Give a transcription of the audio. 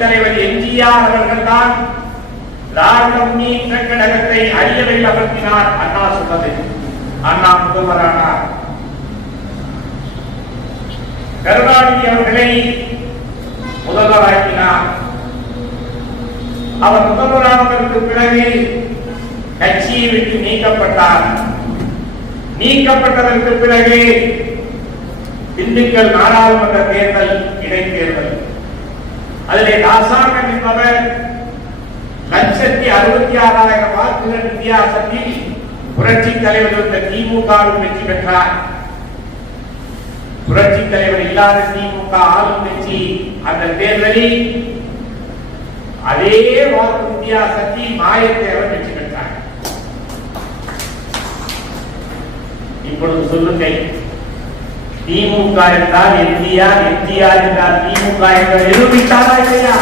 தலைவர் எம்ஜிஆர் அவர்கள் தான் திராவிட முன்னேற்ற கழகத்தை அரியவை அமர்த்தினார். அண்ணா சொன்னது. அண்ணா முதல்வரானார். கருணாநிதி அவர்களை முதல்வராக்கினார். அவர் முதல்வரானதற்கு பிறகு கட்சியை விட்டு நீக்கப்பட்டார். நீக்கப்பட்டதற்கு பிறகு திண்டுக்கல் நாடாளுமன்ற தேர்தல் இடைத்தேர்தல், அதிலே தாசாகன் என்பவர் 1,66,000 வாக்குகள் வித்தியாசத்தில் புரட்சி தலைவர் திமுகவில் வெற்றி பெற்றார். புரட்சி தலைவர் இல்லாத திமுக ஆளும் கட்சி அந்த தேர்தலில் அதே வாக்கு வித்தியாசத்தில் மாயத்தேவர் வெற்றி பெற்றார். இப்பொழுது சொல்லுங்கள், திமுக என்றால் எம்ஜிஆர், எம்ஜிஆர் என்றால் திமுக என்று நிரூபித்தாரா இல்லையா?